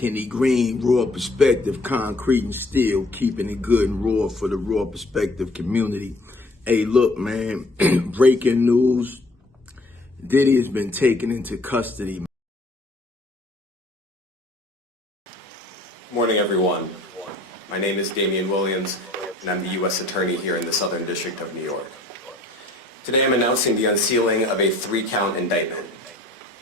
Kenny Green, raw perspective, concrete and steel, keeping it good and raw for the raw perspective community. Hey, look, man, breaking news. Diddy has been taken into custody. Morning, everyone. My name is Damian Williams, and I'm the U.S. Attorney here in the Southern District of New York. Today I'm announcing the unsealing of a 3-count indictment,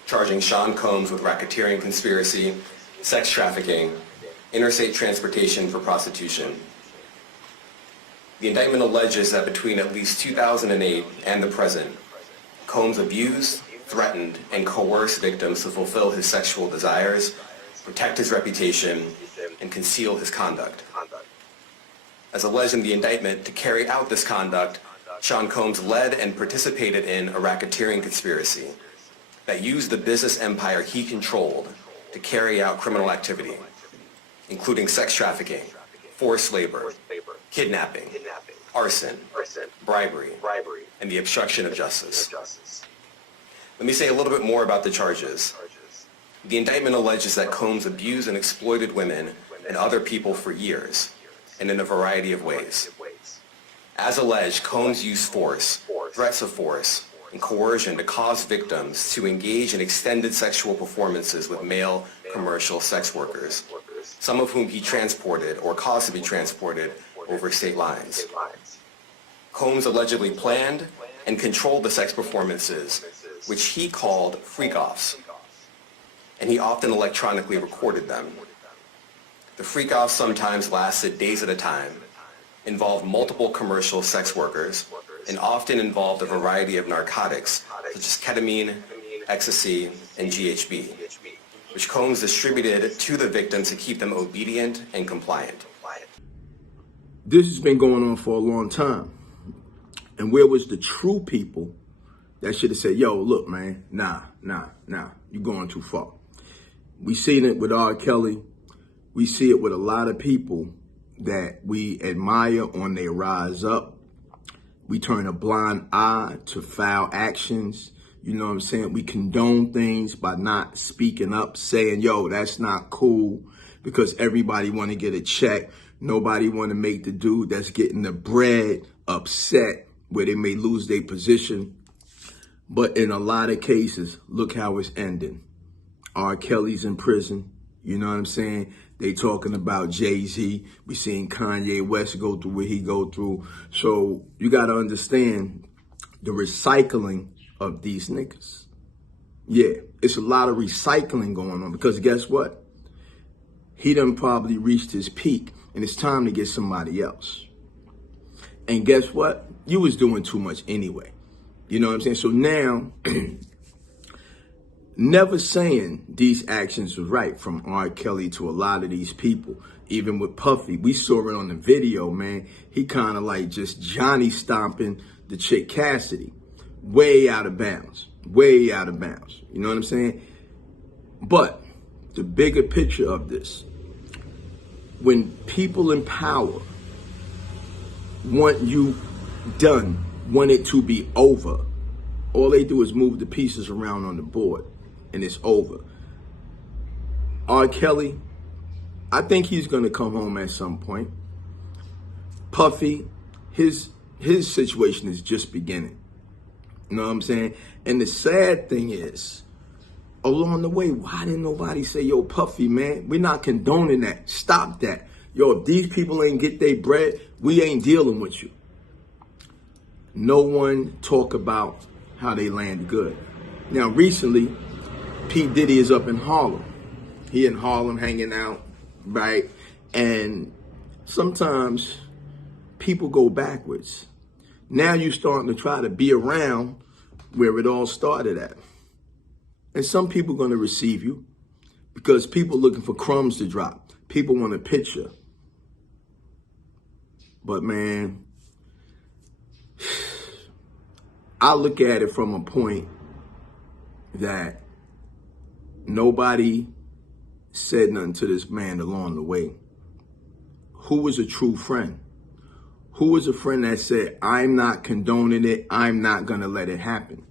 charging Sean Combs with racketeering conspiracy, sex trafficking, interstate transportation for prostitution. The indictment alleges that between at least 2008 and the present, Combs abused, threatened, and coerced victims to fulfill his sexual desires, protect his reputation, and conceal his conduct. As alleged in the indictment, to carry out this conduct, Sean Combs led and participated in a racketeering conspiracy that used the business empire he controlled to carry out criminal activity, including sex trafficking, forced labor, kidnapping, arson, bribery, and the obstruction of justice. Let me say a little bit more about the charges. The indictment alleges that Combs abused and exploited women and other people for years, and in a variety of ways. As alleged, Combs used force, threats of force, and coercion to cause victims to engage in extended sexual performances with male commercial sex workers, some of whom he transported or caused to be transported over state lines. Combs allegedly planned and controlled the sex performances, which he called freak-offs, and he often electronically recorded them. The freak-offs sometimes lasted days at a time, involved multiple commercial sex workers, and often involved a variety of narcotics, such as ketamine, ecstasy, and GHB, which Combs distributed to the victims to keep them obedient and compliant. This has been going on for a long time. And where was the true people that should have said, yo, look, man, nah, you're going too far. We seen it with R. Kelly. We see it with a lot of people that we admire on their rise up. We turn a blind eye to foul actions. You know what I'm saying? We condone things by not speaking up, saying, yo, that's not cool, because everybody want to get a check. Nobody want to make the dude that's getting the bread upset where they may lose their position. But in a lot of cases, look how it's ending. R. Kelly's in prison. You know what I'm saying? They talking about Jay-Z. We seen Kanye West go through what he go through. So you got to understand the recycling of these niggas. Yeah, it's a lot of recycling going on, because guess what? He done probably reached his peak, and it's time to get somebody else. And guess what? You was doing too much anyway. You know what I'm saying? So now, never saying these actions was right from R. Kelly to a lot of these people, even with Puffy. We saw it on the video, man. He kind of like just Johnny stomping the chick Cassidy. Way out of bounds. Way out of bounds. You know what I'm saying? But the bigger picture of this, when people in power want you done, want it to be over, all they do is move the pieces around on the board, and it's over. R. Kelly, I think he's going to come home at some point. Puffy, his situation is just beginning. You know what I'm saying? And the sad thing is, along the way, why didn't nobody say, yo, Puffy, man, we're not condoning that. Stop that. Yo, if these people ain't get their bread, we ain't dealing with you. No one talk about how they land good. Now, recently, P. Diddy is up in Harlem. He in Harlem hanging out, right? And sometimes people go backwards. Now you're starting to try to be around where it all started at. And some people are going to receive you because people looking for crumbs to drop. People want a picture. But man, I look at it from a point that nobody said nothing to this man along the way. Who was a true friend? Who was a friend that said, I'm not condoning it, I'm not going to let it happen?